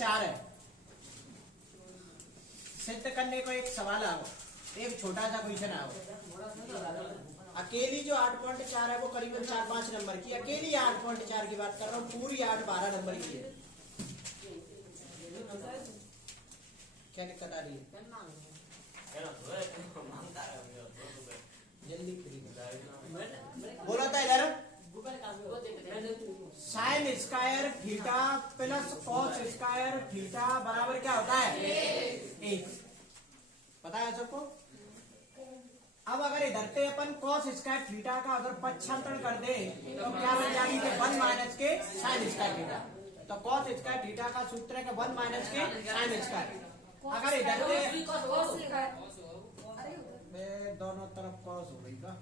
4 है, सिद्ध करने को एक सवाल आओ, एक छोटा सा क्वेश्चन आओ। अकेली जो 8.4 है वो करीबन 4-5 नंबर की, अकेली 8.4 की बात कर रहा हूँ, पूरी 8-12 नंबर की है। क्या दिक्कत आ रही है? जल्दी बोला था इधर, sign square theta plus cos square theta बराबर क्या होता है? 1। पता है सबको? अब अगर इधर से अपन कॉस स्क्वायर थीटा का अगर पक्षांतरण कर दे तो क्या बन जाएगी? 1 माइनस के साइन स्क्वायर थीटा। तो कॉस स्क्वायर थीटा का सूत्र है 1 माइनस के साइन स्क्वायर। अगर इधर से दोनों तरफ कॉस हो गई का,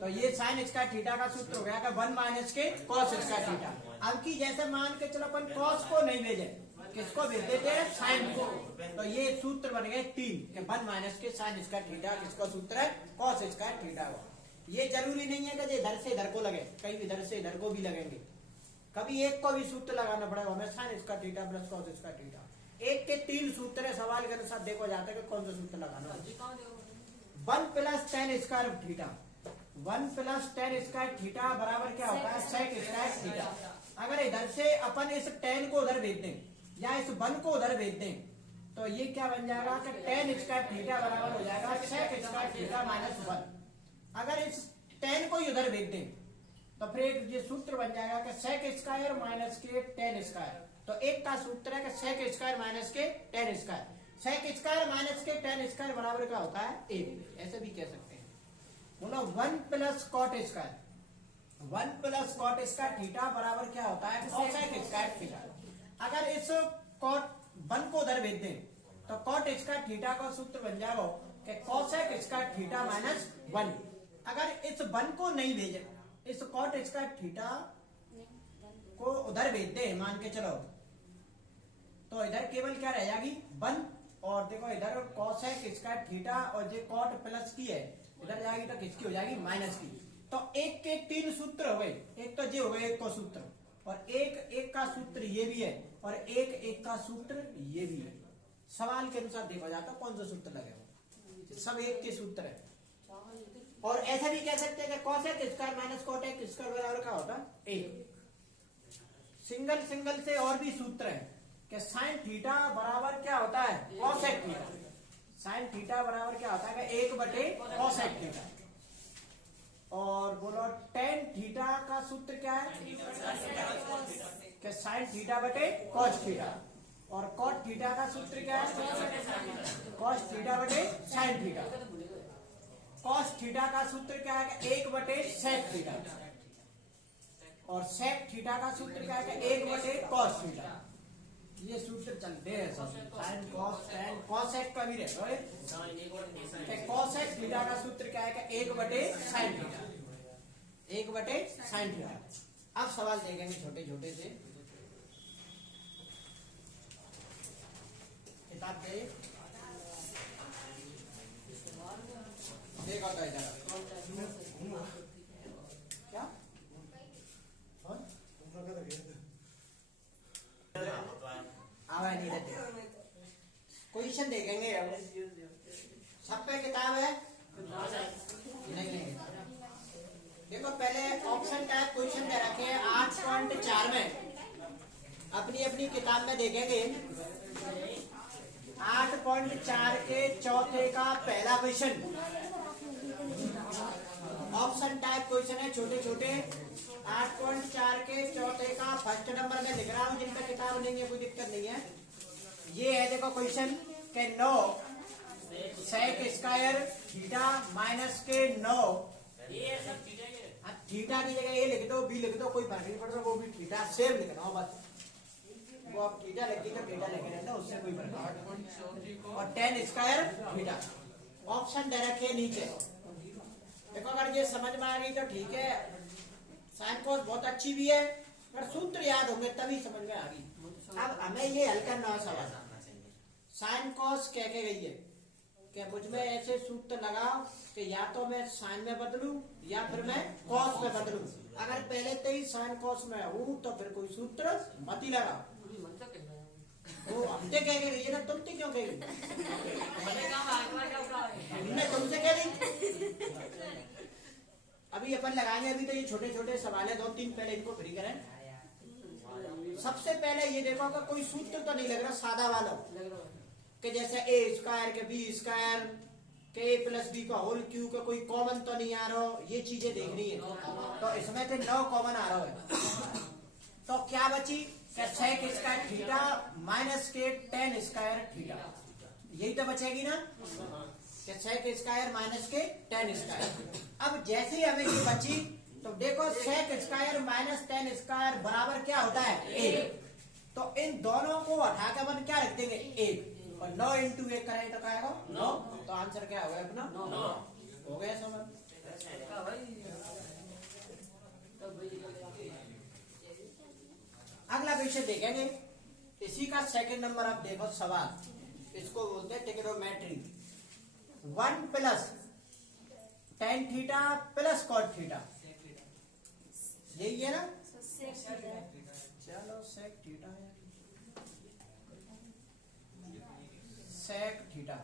तो ये साइन स्क्वायर थीटा का सूत्र हो गया 1 माइनस के कॉस स्क्वायर थीटा। अब की जैसे मान के चलो अपन कॉस को नहीं भेजे, किसको भेज देते हैं? साइन को। तो ये सूत्र बन गए 3 के 1 माइनस के साइन स्क्वायर थीटा किसका सूत्र है? कॉस स्क्वायर थीटा को। ये जरूरी नहीं है कि इधर से इधर को लगे, कहीं इधर से इधर को भी लगेंगे, कभी एक को भी सूत्र लगाना पड़ेगा हमें, sign square theta plus cos square theta. एक के 3 सूत्र है, सवाल के अनुसार देखो जाता है कि कौन सा सूत्र लगाना। 1 plus tan square theta, 1 plus tan square theta बराबर क्या होता है? Sec square theta. अगर इधर से अपन इस टेन को उधर भेज दें या इस 1 को उधर भेज दें तो ये क्या बन जाएगा कि टेन स्क्वायर थीटा बराबर हो जाएगा सेक स्क्वायर थीटा माइनस 1। अगर इस टेन को ही उधर भेज दें तो फिर ये सूत्र बन जाएगा कि सेक स्क्वायर माइनस के टेन स्क्वायर। तो एक का सूत्र है कि सेक स्क्वायर माइनस के tan square. Sec square minus के टेन स्क्वायर बराबर क्या होता है? 1। ऐसे भी कह सकते हैं। बोलो 1 plus cot square, 1 plus cot square theta बराबर क्या होता है? Cosec square theta. अगर इस कॉट 1 को उधर भेज दें तो कॉट स्क्वायर थीटा का सूत्र बन जाएगा कि कोसेक स्क्वायर थीटा माइनस 1। अगर इस 1 को नहीं भेजे, इस कॉट स्क्वायर थीटा को उधर भेज दे मान के चलो, तो इधर केवल क्या रह जाएगी? 1। और देखो इधर कोसेक स्क्वायर थीटा और जो कॉट प्लस की है इधर जाएगी तो किसकी हो जाएगी? माइनस की। तो एक के 3 सूत्र हो गए, एक तो ये हो गए एक को सूत्र, और एक का सूत्र ये भी है, और एक का सूत्र ये भी है। सवाल के अनुसार देखा जाता कौन सा सूत्र लगेगा, सब एक के सूत्र है। और ऐसा भी कह सकते हैं कि cosec square minus Kotak square बराबर क्या होता है? 1। सिंगल सिंगल से और भी सूत्र है कि साइन थीटा बराबर क्या होता है? Cosec theta. साइन थीटा बराबर क्या होता है? 1/कोसेक थीटा। और बोलो टेन थीटा का सूत्र क्या है? कि साइन थीटा बटे कॉस थीटा। और कॉट थीटा का सूत्र क्या है? कॉस थीटा बटे साइन थीटा। कॉस थीटा का सूत्र क्या है? 1/सेक थीटा। और सेक थीटा का सूत्र क्या है? 1/कॉस थीटा। ये सूत्र चलते हैं सब, साइन कॉस टेन कॉसेक का भी रहे। कॉसेक थीटा का सूत्र क्या है? 1/साइन थीटा, 1/साइन थीटा। अब सवाल देखेंगे छोटे छोटे से, किताब पे देखा था इधर क्या आवाज नहीं रहती। क्वेश्चन देखेंगे अब, सब पे किताब है? नहीं। देखो पहले ऑप्शन टाइप क्वेश्चन दे रखे हैं 8.4 में, अपनी अपनी किताब में देखेंगे। 8.4 के चौथे का पहला क्वेश्चन ऑप्शन टाइप क्वेश्चन है, छोटे छोटे। 8.4 के चौथे का फर्स्ट नंबर में लिख रहा हूं, जिनका किताब नहीं है कोई दिक्कत नहीं है। ये है देखो क्वेश्चन के 9 सेक स्क्वायर थीटा माइनस के 9। थीटा की जगह ए लिख दो, बी लिख दो, कोई फर्क नहीं पड़ता, वो भी थीटा सेम लिखना हो बस। वो आप थीटा लिखी तो थीटा लिखे रहना, उससे कोई फर्क नहीं। और टेन स्क्वायर थीटा ऑप्शन दे रखे नीचे। देखो अगर ये समझ में आ गई तो ठीक है, साइन कॉस बहुत अच्छी भी है, अगर सूत्र याद होंगे तभी समझ में आ गई। अब हमें ये हल करना सवाल, साइन कॉस कह के गई है कि मुझ में ऐसे सूत्र लगाओ कि या तो मैं साइन में बदलूं या फिर मैं कॉस में बदलूं। अगर पहले से ही साइन कॉस में हूँ तो फिर कोई सूत्र मत ही लगा। वो हमसे कह के गई ना, तुमसे क्यों कह गई? हमने तुमसे कह दी। अभी अपन लगाएंगे, अभी तो ये छोटे छोटे सवाल है, 2-3 पहले इनको फ्री करें। सबसे पहले ये देखो कि कोई सूत्र तो नहीं लग रहा सादा वाला, कि जैसे ए स्क्वायर के बी स्क्वायर के ए प्लस बी का होल क्यू का कोई कॉमन तो नहीं आ रहा, ये चीजें देखनी है। तो इसमें से 9 कॉमन आ रहा है, तो क्या बची? सेक स्क्वायर थीटा माइनस के टेन स्क्वायर थीटा, यही तो बचेगी ना, सेक स्क्वायर माइनस के टेन स्क्वायर। अब जैसे ही हमें ये बची तो देखो sec square minus tan square बराबर क्या होता है? 1। तो इन दोनों को हटा के अपन क्या रख देंगे? 1। और 9 इंटू 1 करें तो क्या आएगा? 9। तो आंसर क्या होगा अपना? 9 हो गया समझ। अगला विषय देखेंगे, इसी का सेकंड नंबर। आप देखो सवाल, इसको बोलते हैं trigonometry. 1 plus tan theta plus cot theta, यही है ना? चलो सेक थीटा है, सेक थीटा।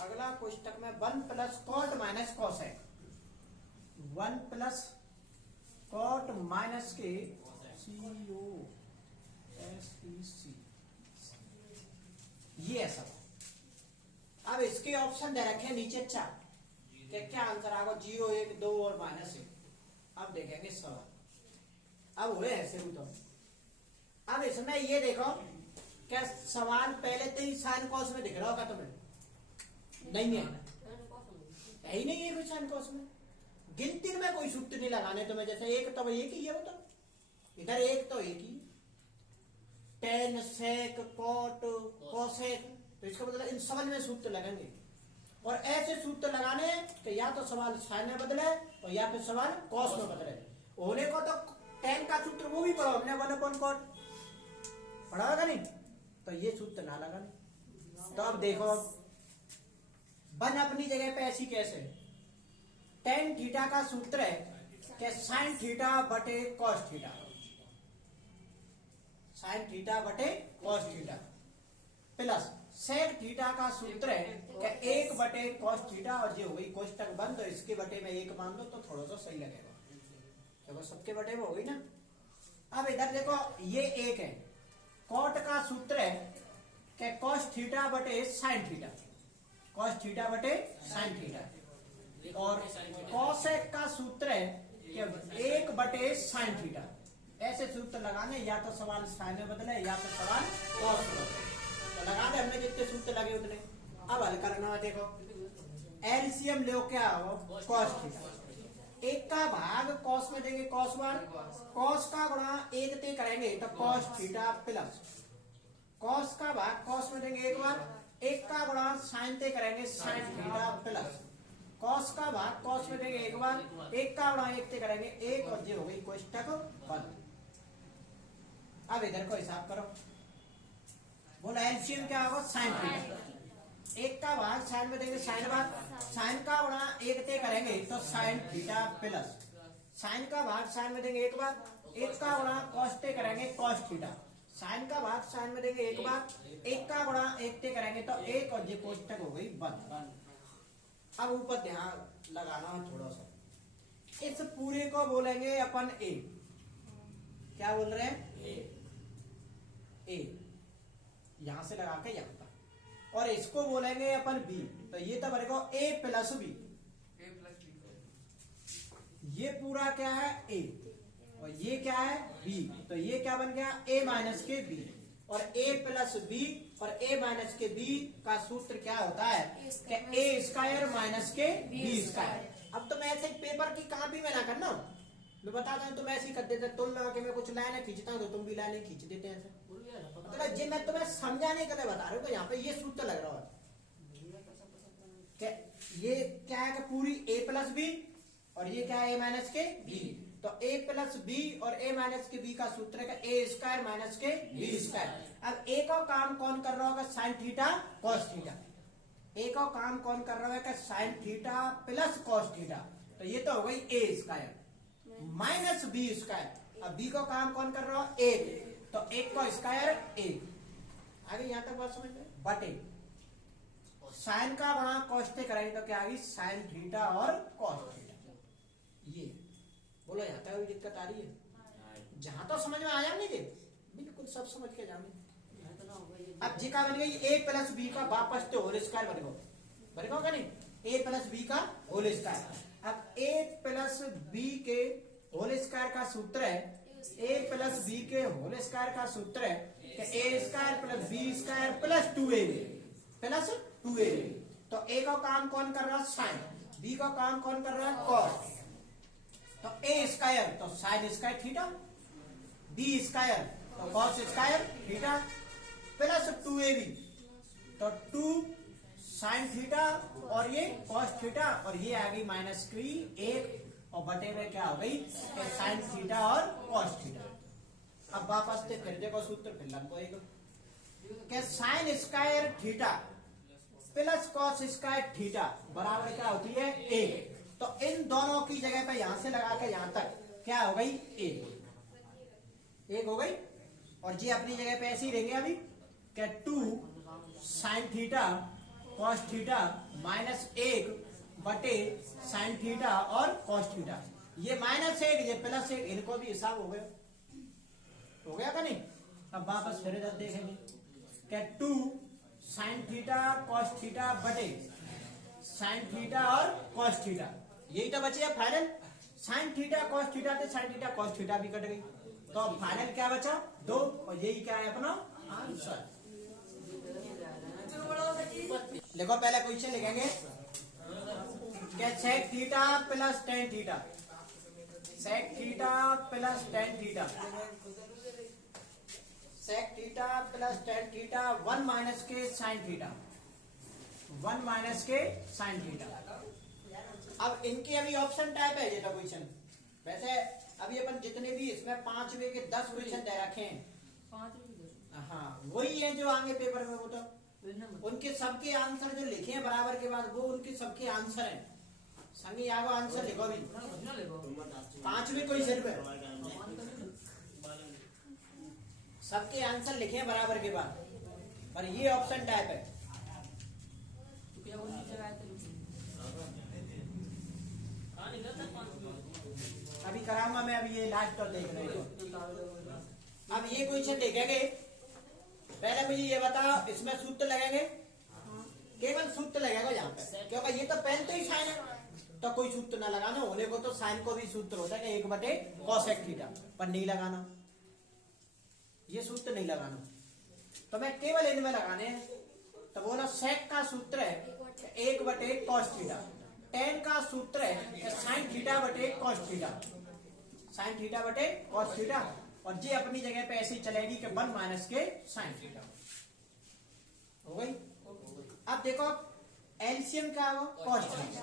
अगला कोष्टक में 1 प्लस कॉट माइनस कॉस है। 1 प्लस कॉट माइनस के COSEC, ये है सब। अब इसके ऑप्शन दे रखे हैं नीचे 4, क्या आंसर आएगा? 0, 1, 2 और -1। अब देखेंगे सवाल, अब हुए हैं शुरू तो। अब इसमें ये देखो, क्या सवाल पहले से ही साइन कॉस में दिख रहा होगा तुम्हें? नहीं है, ही नहीं है कोई साइन कॉस में। गिनती में कोई सूत्र नहीं लगाने तुम्हें, जैसे एक तो एक ही है, वो तो इधर एक तो एक ही, टेन सेक कॉट कोसेक, तो इसका मतलब इन सवाल में सूत्र लगेंगे। और ऐसे सूत्र लगाने कि या तो सवाल साइन में बदले और या फिर सवाल कॉस में बदले। होने को तो टेन का सूत्र वो भी पढ़ो हमने, 1/cot पढ़ा होगा नहीं, तो ये सूत्र ना लगाने। तो अब देखो, 1 अपनी जगह पे ऐसी कैसे? टेन थीटा का सूत्र है कि साइन थीटा बटे कॉस थीटा, साइन थीटा बटे cos theta, plus sec theta का सूत्र है कि 1 बटे कॉस थीटा, और जो हुई कोष्टक बंद, तो इसके बटे में 1 मान दो तो थोड़ा सा सही लगेगा, देखो सबके बटे में होगी ना। अब इधर देखो, ये 1 है, कॉट का सूत्र है कि कॉस थीटा बटे साइन थीटा, कॉस थीटा बटे साइन थीटा, और कॉसेक का सूत्र है कि 1 बटे साइन थीटा। ऐसे सूत्र लगाने, या तो सवाल साइन में बदले या तो सवाल कॉस में बदले। तो लगा दे, हमने जितने सूत्र लगे उतने। अब हल करना है, देखो एलसीएम लो, क्या हो? Cos theta. 1 का भाग कॉस में देंगे कॉस 1, कॉस का गुणा 1 ते करेंगे तो कॉस थीटा प्लस, कॉस का भाग कॉस में देंगे 1 बार, 1 का गुणा साइन ते करेंगे साइन थीटा प्लस, कॉस का भाग कॉस में देंगे 1 बार, 1 का गुणा 1 ते करेंगे 1, और ये हो गई कोष्टक बंद। अब इधर को हिसाब करो, बोला एलसीएम क्या होगा? Sign theta. 1 का भाग साइन में देंगे साइन बार, साइन का गुणा 1 ते करेंगे तो साइन थीटा प्लस, साइन का भाग साइन में देंगे 1 बार, 1 का गुणा कॉस ते करेंगे कॉस थीटा, साइन का भाग साइन में देंगे 1 बार, 1 का गुणा 1 ते करेंगे तो 1, और ये कोष्टक हो गई बंद। अब ऊपर ध्यान लगाना है थोड़ा सा, इस पूरे को बोलेंगे अपन ए, क्या बोल रहे हैं? ए, यहां से लगा के यहां तक, और इसको बोलेंगे अपन बी, तो ये तो बनेगा ए प्लस बी, ये पूरा क्या है? ए, और ये क्या है? बी, तो ये क्या बन गया? ए माइनस के बी, और ए प्लस बी और ए माइनस के बी का सूत्र क्या होता है? कि ए स्क्वायर माइनस के बी स्क्वायर। अब तुम ऐसे पेपर की कॉपी में ना करना, मैं बताता हूँ तुम ऐसे ही कर देते, तुम लगा के मैं कुछ लाइनें खींचता हूँ तो तुम भी लाइनें खींच देते हैं। मतलब जी मैं तुम्हें समझाने के लिए बता रहा हूँ, यहाँ पे ये सूत्र लग रहा है कि ये क्या है कि पूरी ए प्लस बी, और ये क्या है? ए माइनस के बी। तो ए प्लस बी और ए माइनस के बी का सूत्र है ए स्क्वायर माइनस के बी स्क्वायर। अब ए का काम कौन कर रहा होगा? Sine theta cos theta. एक और काम कौन कर रहा है कि sine theta plus cos theta, तो ये तो हो गई ए स्क्वायर माइनस बी स्क्वायर। अब बी को काम कौन कर रहा है एक, तो एक को स्क्वायर एक। आगे यहां तक बात समझ में, बटे साइन का वहां कॉस्टे कराई तो क्या आ गई साइन थीटा और कॉस थीटा। ये बोलो यहां तक कोई दिक्कत आ रही है? जहां तो समझ में आया नहीं, बिल्कुल सब समझ के जाने। अब जी का बन गई ए प्लस बी का वापस तो होल स्क्वायर बनेगा का नहीं, ए प्लस बी का होल स्क्वायर। अब ए प्लस बी के होल स्क्वायर का सूत्र है, ए प्लस बी के होल स्क्वायर का सूत्र है कि A square plus B square plus 2ab। तो ए का काम कौन कर रहा है साइन, बी का काम कौन कर रहा है कॉस। तो ए स्क्वायर तो sine square theta, B square तो cos square theta plus 2ab तो 2 साइन थीटा और ये कॉस थीटा, और ये आ गई माइनस की एक, और बटे में क्या हो गई साइन थीटा और कॉस थीटा। अब वापस से फिर देखो सूत्र फिर लंबो sign square theta plus cos square theta बराबर क्या होती है एक। तो इन दोनों की जगह पे यहां से लगा के यहां तक क्या हो गई एक हो गई, और जी अपनी जगह पे ऐसे ही रहेंगे अभी क्या 2 sine theta cos theta minus एक बटे साइन थीटा और कॉस थीटा। ये माइनस एक ये प्लस एक, इनको भी हिसाब हो गया का नहीं। अब वापस फिर देखेंगे क्या 2 साइन थीटा कॉस थीटा बटे साइन थीटा और कॉस थीटा, यही तो बचे final. Sine theta cos theta तो साइन थीटा कॉस थीटा भी कट गई, तो फाइनल क्या बचा 2, और यही क्या है अपना आंसर। देखो पहले क्वेश्चन लिखेंगे क्या sec theta plus tan theta, sec theta plus tan theta, sec theta plus tan theta 1 minus के साइन थीटा, 1 माइनस के साइन थीटा। अब इनकी अभी ऑप्शन टाइप है ये तो क्वेश्चन, वैसे अभी अपन जितने भी इसमें 5 वे के 10 क्वेश्चन दे रखे हैं, हाँ वही है जो आगे पेपर में, वो तो उनके सबके आंसर जो लिखे हैं बराबर के बाद वो उनके सबके आंसर हैं। संगे आगो आंसर लिखो भी 5वें क्वेश्चन पे सबके आंसर लिखे हैं बराबर के बाद, और ये ऑप्शन टाइप है। अभी कराऊंगा मैं, अभी ये लास्ट और देख रहे हो। अब ये क्वेश्चन देखेंगे, पहले मुझे ये बताओ इसमें सूत्र लगेंगे, केवल सूत्र लगेगा यहाँ पे, क्योंकि ये तो पेन तो ही साइन है तो कोई सूत्र ना लगाना। होने को तो साइन को भी सूत्र होता है 1 बटे कोसेक थीटा, पर नहीं लगाना, ये सूत्र नहीं लगाना, तो मैं केवल इनमें लगाने हैं। तो बोला सेक का सूत्र है 1 बटे कॉस थीटा, टेन का सूत्र है साइन थीटा बटे कॉस थीटा, साइन थीटा बटे कॉस थीटा, और ये अपनी जगह पे ऐसी चलेगी कि 1 माइनस के साइन थीटा हो गई। अब देखो एलसीएम क्या होगा कॉस थीटा,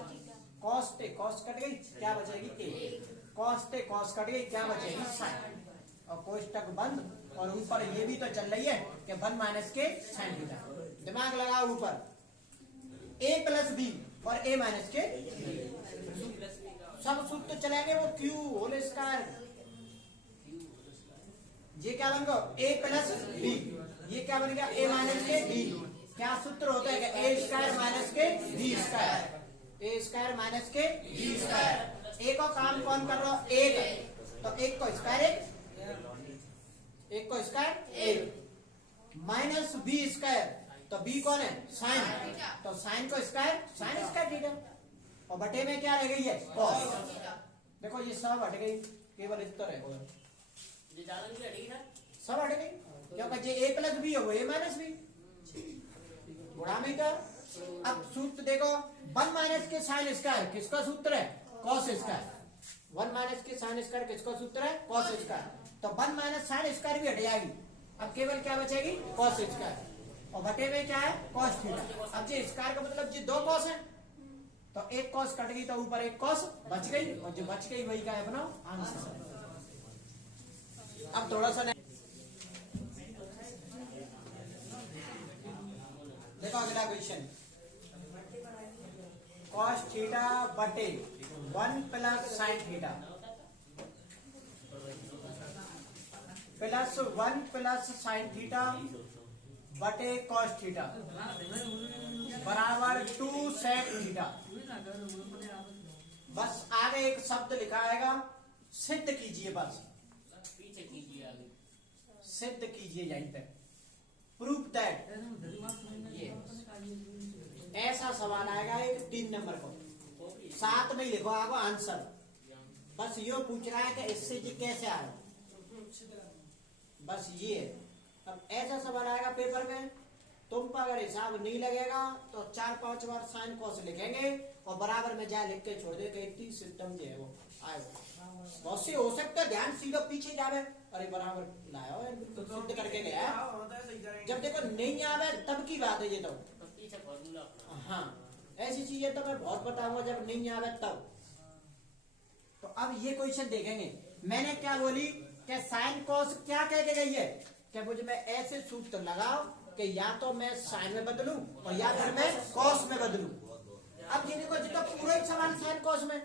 कॉस टे कॉस कट गई क्या बचेगी ए, कॉस टे कॉस कट गई क्या बचेगी साइन, और कोष्टक बंद, और ऊपर ये भी तो चल रही है कि 1 माइनस के साइन थीटा। दिमाग लगाओ ऊपर ए प्लस बी और ए माइनस के सब सूत्र चलेंगे, वो क्यू होल स्क्वायर, ये क्या बन गया ए प्लस बी, ये क्या बनेगा ए माइनस के बी। क्या सूत्र होता है कि ए स्क्वायर माइनस के बी स्क्वायर, ए स्क्वायर माइनस के बी स्क्वायर। ए का काम कौन कर रहा है एक, तो एक को स्क्वायर एक को स्क्वायर एक माइनस बी स्क्वायर, तो बी कौन है साइन, तो साइन को स्क्वायर साइन स्क्वायर थीटा, और बटे में क्या रह गई है कॉस। देखो ये सब हट गई, केवल इतना रह गया, सब हट गई, क्योंकि ये ए प्लस बी हो ए माइनस बी गुणा में कर। अब सूत्र देखो 1 माइनस के साइन स्क्वायर किसका सूत्र है कॉस स्क्वायर, 1 माइनस के साइन स्क्वायर किसका सूत्र है कॉस स्क्वायर, तो 1 माइनस साइन स्क्वायर भी हट जाएगी, अब केवल क्या बचेगी कॉस स्क्वायर, और बटे में क्या है कॉस थीटा। अब ये स्क्वायर का मतलब ये 2 कॉस है, तो एक कॉस कट गई तो ऊपर एक कॉस बच गई, और जो बच गई वही का है अपना आंसर। अब थोड़ा सा देखो अगला क्वेश्चन, थीटा बटे 1 plus sine theta plus 1 plus sign theta बटे कॉस थीटा बराबर 2 सेक थीटा। बस आगे एक शब्द लिखा आएगा, सिद्ध कीजिए। बस पीछे कीजिए, आगे सिद्ध कीजिए, यहीं तक प्रूफ दैट। ऐसा सवाल आएगा एक 3 नंबर को, 7 में ही लिखो आगे आंसर। बस यो पूछ रहा है कि इससे जी कैसे आए, बस ये। अब ऐसा सवाल आएगा पेपर में, तुम पर अगर हिसाब नहीं लगेगा तो 4-5 बार साइन कॉस लिखेंगे और बराबर में जा लिख के छोड़ दे कि इतनी सिस्टम जो है वो आएगा। बहुत से हो सकता है ध्यान सीधो पीछे जावे, अरे बराबर लाया हो बिल्कुल सिद्ध करके गया। जब देखो नहीं आवे तब की बात है ये, तो पीछे फॉर्मूला अपना। हाँ ऐसी चीजें तो मैं बहुत बताऊंगा जब नहीं आवे तब। तो अब ये क्वेश्चन देखेंगे, मैंने क्या बोली कि साइन कॉस क्या कह के गई है कि मुझे मैं ऐसे सूत्र लगाओ कि या तो मैं साइन में बदलूं और या फिर मैं कॉस में बदलूं। अब ये देखो जितना पूरा ही सवाल साइन कॉस में,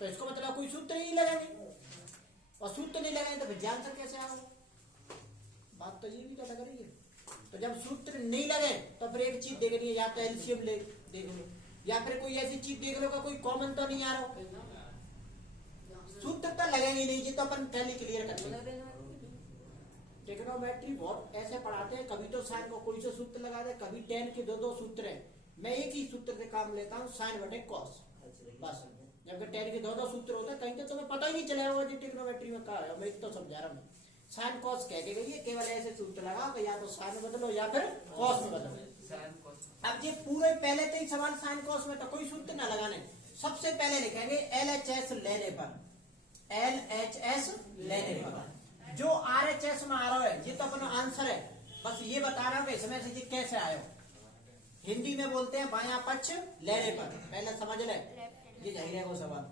तो इसको मतलब कोई सूत्र ही नहीं लगाएंगे, और सूत्र नहीं लगाएंगे तो फिर जान सक कैसे आओगे। बात तो ये भी तो लग रही है। तो जब सूत्र नहीं लगे तो फिर एक चीज देखनी है, या तो एलसीएम ले देख लो, या फिर कोई ऐसी चीज देख लो का कोई कॉमन तो नहीं आ रहा। सूत्र तो लगेंगे नहीं जी, तो अपन पहले क्लियर कर लेंगे। ट्रिग्नोमेट्री बहुत ऐसे पढ़ाते हैं, कभी तो साइन को कोई से सूत्र लगा दे, कभी टेन के 2-2 सूत्र है। मैं एक ही सूत्र से काम लेता हूँ, साइन बटे कॉस, बस। जबकि टेन के 2-2 सूत्र होते हैं, कहीं तो तुम्हें पता ही नहीं चलेगा जी ट्रिग्नोमेट्री में क्या है। मैं तो समझा रहा हूँ, साइन कॉस कह के गई है, केवल ऐसे सूत्र लगा तो या तो साइन में बदलो या फिर कॉस में बदलो। अब ये पूरे पहले तो ही सवाल साइन कॉस में, तो कोई सूत्र ना लगाने। सबसे पहले लिखेंगे LHS लेने पर, LHS लेने पर जो RHS में आ रहा है ये तो अपना आंसर है। बस ये बता रहा हूं कि इसमें से ये कैसे आयो। हिंदी में बोलते हैं बायां पक्ष लेने पर, पहले समझ ले, ये जाहिर है वो सवाल।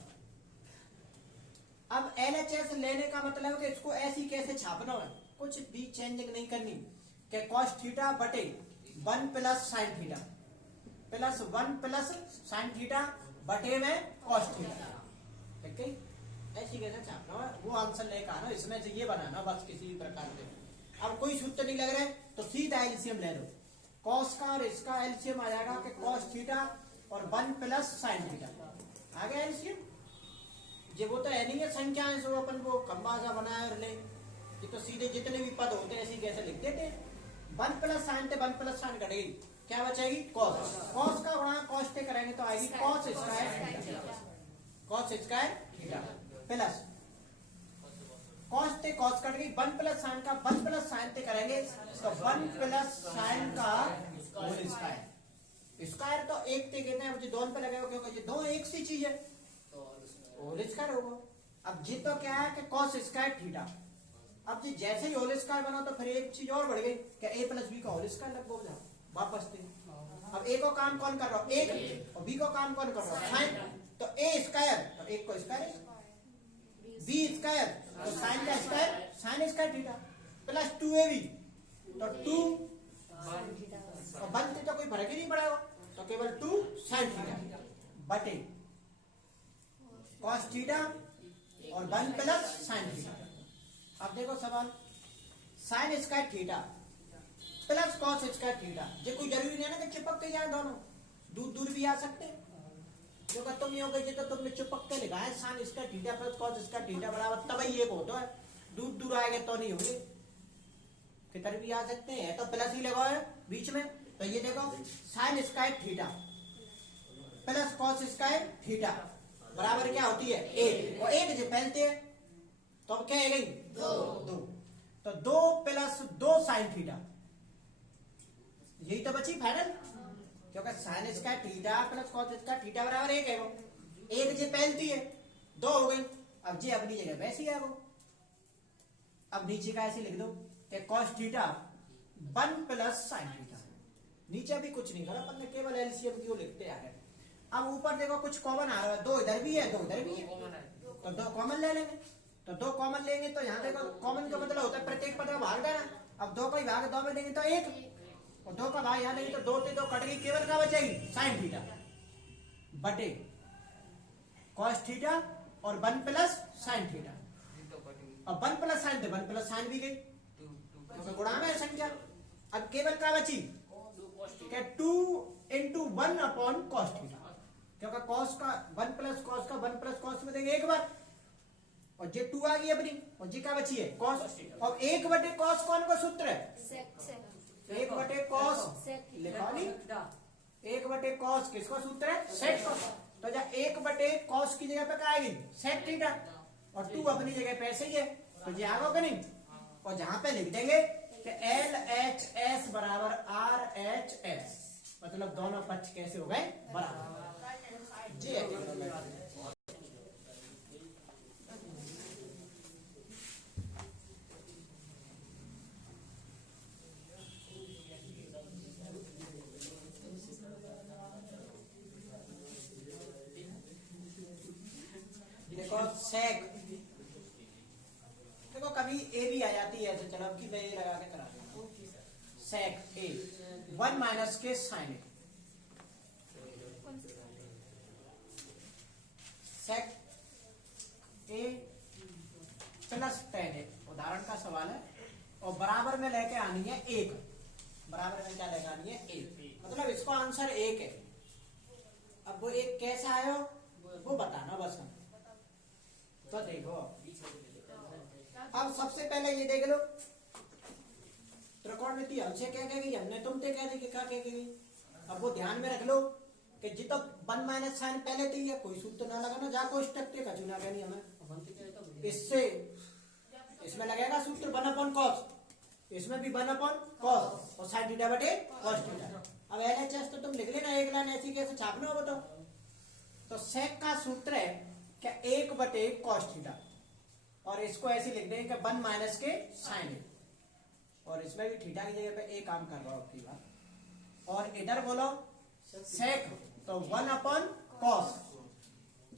अब LHS लेने का मतलब है कि इसको ऐसी कैसे छापना है, कुछ भी चेंजिंग नहीं करनी, कि कॉस थीटा बटे 1 plus sine theta plus 1 plus sign theta बटे में कॉस थीटा, ठीक है। ऐसी कैसे छापना है वो आंसर लेकर आना, इसमें से ये बनाना बस किसी भी प्रकार से। अब कोई सूत्र नहीं लग रहा है तो सीधा एलसीएम ले लो, कॉस का और इसका एलसीएम आ जाएगा कि कॉस थीटा और 1 प्लस साइन थीटा आ गया एलसीएम। ये वो तो है नहीं है संख्या है, सो अपन वो खंबा सा बनाया और ले, ये तो सीधे जितने भी पद होते हैं ऐसे कैसे लिख देते हैं। 1 प्लस साइन थे 1 प्लस साइन कटेगी, क्या बचेगी कॉस। कॉस का गुणा कॉस से करेंगे तो आएगी cos square theta, cos square theta plus cos से कॉस कट गई, 1 प्लस साइन का 1 प्लस साइन से करेंगे तो 1 प्लस साइन का होल स्क्वायर। स्क्वायर तो एक से कहते हैं, मुझे दोनों पे लगेगा क्योंकि ये दो एक सी चीज है, होल स्क्वायर होगा। अब जी तो क्या है कि कॉस स्क्वायर थीटा। अब जी जैसे ही होल स्क्वायर बना तो फिर एक चीज और बढ़ गई कि a प्लस बी का होल स्क्वायर लग गया वापस थे। अब a को काम कौन कर रहा है, एक, और b को काम कौन कर रहा है, साइन। तो a स्क्वायर तो एक को स्क्वायर, बी स्क्वायर तो साइन का square sine square theta plus 2ab तो 2 और 1 से तो कोई फर्क ही नहीं पड़ेगा, तो केवल 2 साइन थीटा बटे कॉस थीटा और 1 प्लस साइन थीटा। अब देखो सवाल, sign square theta plus cos square theta, ये कोई जरूरी नहीं है ना कि चिपक के जाए, दोनों दूर दूर भी आ सकते हैं। जो कि तुम हो गई तो तुमने चिपक के लिखा है sign square theta plus cos square theta बराबर तब ही एक होता है, दूर दूर आएंगे तो नहीं होंगे, किधर भी आ सकते हैं। तो प्लस ही लगाओ है बीच में, तो ये देखो sign square theta plus cos square theta बराबर क्या होती है 1, और 1 जो पहलते हैं तो अब क्या है गई 2, तो 2 प्लस 2 साइन थीटा, यही तो बची फाइनल, क्योंकि sign square theta plus cos square theta बराबर 1 है, वो 1 जो पहलती है 2 हो गई। अब जी अपनी जगह वैसी है वो, अब नीचे का ऐसे लिख दो कि cos theta 1 plus sine theta, नीचे भी कुछ नहीं करा अपन ने, केवल एलसीएम क्यों लिखते आ रहे। अब ऊपर देखो कुछ कॉमन आ रहा है, 2 इधर भी है 2 इधर भी है, तो 2 कॉमन ले लेंगे, तो 2 कॉमन लेंगे तो यहाँ देखो कॉमन का मतलब होता है प्रत्येक पद का भाग देना। अब 2 का ही भाग 2 में देंगे तो 1, और 2 का भाग यहाँ लेंगे तो 2 से 2 कट गई, केवल क्या बचेगी साइन थीटा बटे कॉस थीटा और 1 प्लस साइन थीटा। अब 1 प्लस साइन थे 1 प्लस साइन भी गई तो गुणा में संख्या। अब केवल क्या बची क्या 2 इंटू 1 अपॉन कॉस थीटा, क्योंकि कॉस का 1 प्लस कॉस का 1 प्लस कॉस में देंगे एक बार और जे 2 आ गई अपनी और जी क्या बची है कॉस। अब 1 बटे कॉस कौन का सूत्र है 1 बटे कॉस लिखा नहीं 1 बटे कॉस किसका सूत्र है सेक का। तो जब 1 बटे कॉस की जगह पे क्या आएगी सेक थीटा और 2 अपनी जगह पे ऐसे ही है तो ये आगे होगा नहीं। और जहां पे लिख देंगे कि LHS बराबर RHS, मतलब दोनों पक्ष कैसे हो गए बराबर। जी देखो सेक, देखो कभी ए भी आ जाती है तो चलो अब की मैं ये लगा के करा दूंगा। सेक ए 1 माइनस के साइन ए, सेक ए प्लस टेन ए, उदाहरण का सवाल है और बराबर में लेके आनी है 1, बराबर में क्या लेके आनी है 1, मतलब इसका आंसर 1 है। अब वो 1 कैसा आयो वो बताना बस हम। तो देखो अब सबसे पहले ये देख लो त्रिकोणमिति हमसे क्या कह गई हमने तुमसे कह दी कि क्या कह गई। अब वो ध्यान में रख लो कि जितो 1 माइनस साइन पहले थी है कोई सूत्र ना लगाना जा कोई स्टेप के कचू ना कहनी हमें इससे इसमें लगेगा सूत्र 1 अपॉन कॉस, इसमें भी 1 अपॉन कॉस और साइन थीटा बटे कॉस थीटा। अब LHS तो तुम लिख लेना एक लाइन ऐसी कैसे छापना हो बताओ। तो सेक का सूत्र है क्या 1 बटे कॉस थीटा और इसको ऐसे लिख देंगे 1 माइनस के साइन ए और इसमें भी थीटा की जगह पे ए काम कर रहा हो आपकी बात। और इधर बोलो सेक तो 1 अपॉन कॉस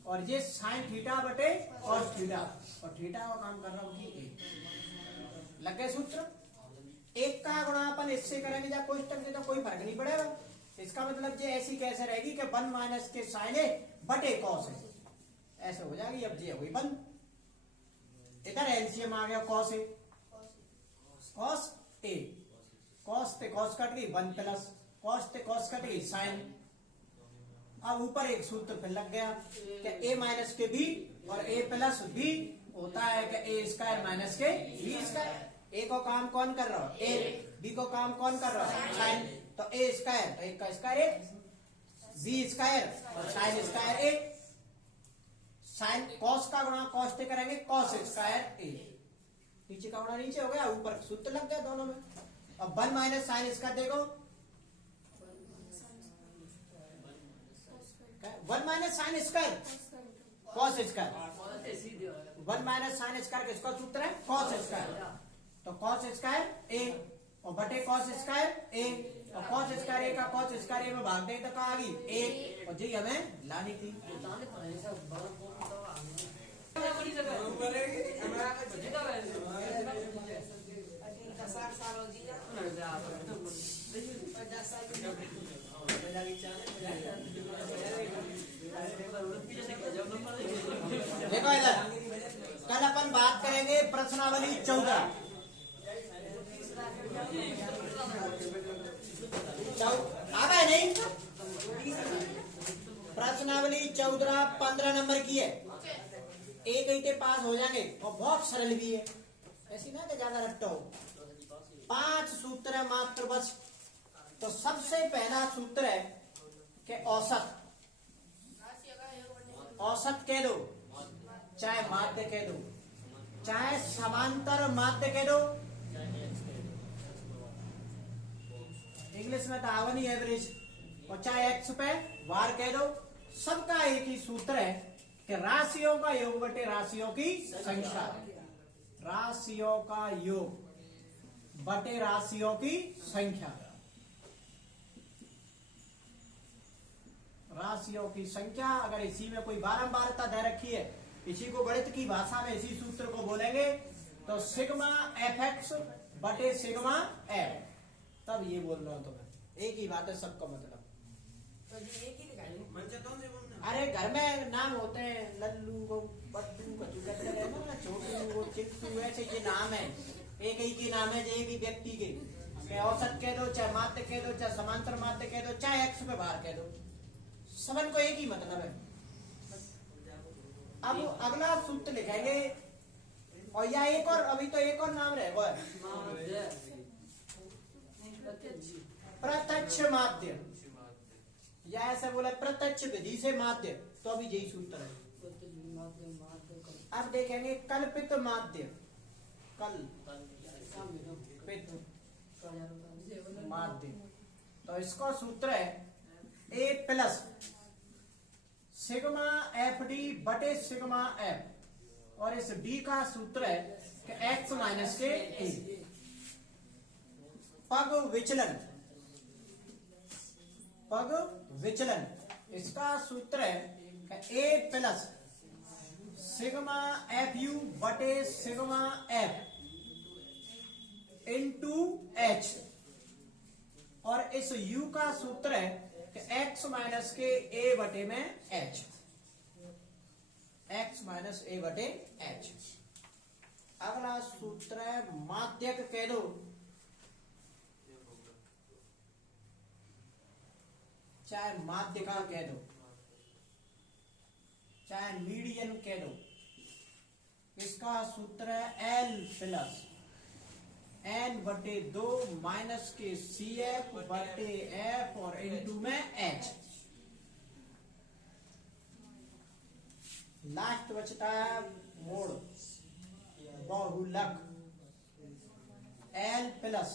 और ये साइन थीटा बटे कॉस थीटा और थीटा का काम कर रहा हो कि ए। लग गए सूत्र। एक का गुणा अपन इससे करेंगे जब कोई तक तो कोई फर्क नहीं पड़ेगा। इसका मतलब ये ऐसी कैसे रहेगी कि 1 माइनस के साइन ए बटे कॉस है ऐसे हो जाएगी। अब ये हो गई बंद। इधर एलसीएम आ गया cos A cos A, cos पे कॉस कट गई 1 प्लस कॉस पे कॉस कट गई साइन। अब ऊपर एक सूत्र फिर लग गया कि ए माइनस के बी और ए प्लस बी होता है कि ए स्क्वायर माइनस के बी स्क्वायर। ए को काम कौन कर रहा है ए, बी को काम कौन कर रहा है साइन। तो ए स्क्वायर तो 1 का स्क्वायर 1, बी स्क्वायर और साइन स्क्वायर 1। साइन कॉस का गुणा कॉस से करेंगे कॉस स्क्वायर ए, नीचे का गुणा नीचे हो गया ऊपर सूत्र लग गया दोनों में। अब 1 माइनस साइन इसका देखो 1 minus sine square cos square 1 minus sine square किसका सूत्र है कॉस स्क्वायर। तो कॉस स्क्वायर ए और बटे कॉस स्क्वायर ए और कॉस स्क्वायर ए का कॉस स्क्वायर ए में भाग दें तो कहाँ आ गई 1 और जी हमें लानी थी। देखो इधर कल अपन बात करेंगे प्रश्नावली 14 आ गए नहीं। प्रश्नावली 14 15 नंबर की है। एक ही पास हो जाएंगे और बहुत सरल भी है ऐसी ना कि ज्यादा रट्टा हो। 5 सूत्र है मात्र बस। तो सबसे पहला सूत्र है कि औसत, औसत कह दो चाहे माध्य कह दो चाहे समांतर माध्य कह दो, इंग्लिश में तावनी एवरेज, और चाहे एक्स पे वार कह दो। सबका एक ही सूत्र है कि राशियों का योग बटे राशियों की संख्या, राशियों का योग बटे राशियों की संख्या, राशियों की संख्या। अगर इसी में कोई बारंबारता दे रखी है, इसी को गणित की भाषा में इसी सूत्र को बोलेंगे तो सिग्मा एफ एक्स बटे सिग्मा एफ। तब ये बोल रहा हूं तुम्हें एक ही बात है सबका मतलब। अरे घर में नाम होते हैं लल्लू को बद्दू कचू कहते हैं ना, छोटू को चिट्टू, ऐसे ये नाम है, एक ही के नाम है एक ही व्यक्ति के। चाहे औसत कह दो, चाहे माध्य कह दो, चाहे समांतर माध्य कह दो, चाहे एक्स पे भार कह दो, सबन को एक ही मतलब है। अब अगला सूत्र लिखेंगे, और या एक और, अभी तो एक और नाम रहेगा प्रत्यक्ष माध्य, या ऐसे बोला प्रत्यक्ष विधि से माध्य, तो अभी यही सूत्र है। अब देखेंगे कल्पित माध्य, कल्पित माध्य, तो इसका सूत्र है A plus sigma F D बटे सिग्मा एफ, और इस डी का सूत्र है कि एक्स माइनस के ए। पग विचलन, पग विचलन, इसका सूत्र है कि ए प्लस सिग्मा एफ यू बटे सिग्मा एफ इंटू एच, और इस u का सूत्र है कि x माइनस के a बटे में h, x माइनस a बटे h। अगला सूत्र है माध्यक कह दो, चाहे माध्यिका कह दो, चाहे मीडियन कह दो, इसका सूत्र है L प्लस n बटे 2 माइनस के सी एफ बटे एफ और इनटू में h। लास्ट बचता है मोड़ बहुलक, L प्लस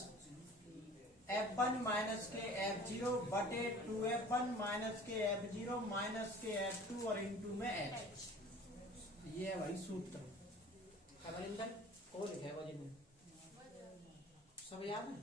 f1 माइनस के f0 बटे 2f1 माइनस के f0 माइनस के f2 और इनटू में h। ये है भाई सूत्र। अमरिंदर को लिखे जिनमें सब याद है।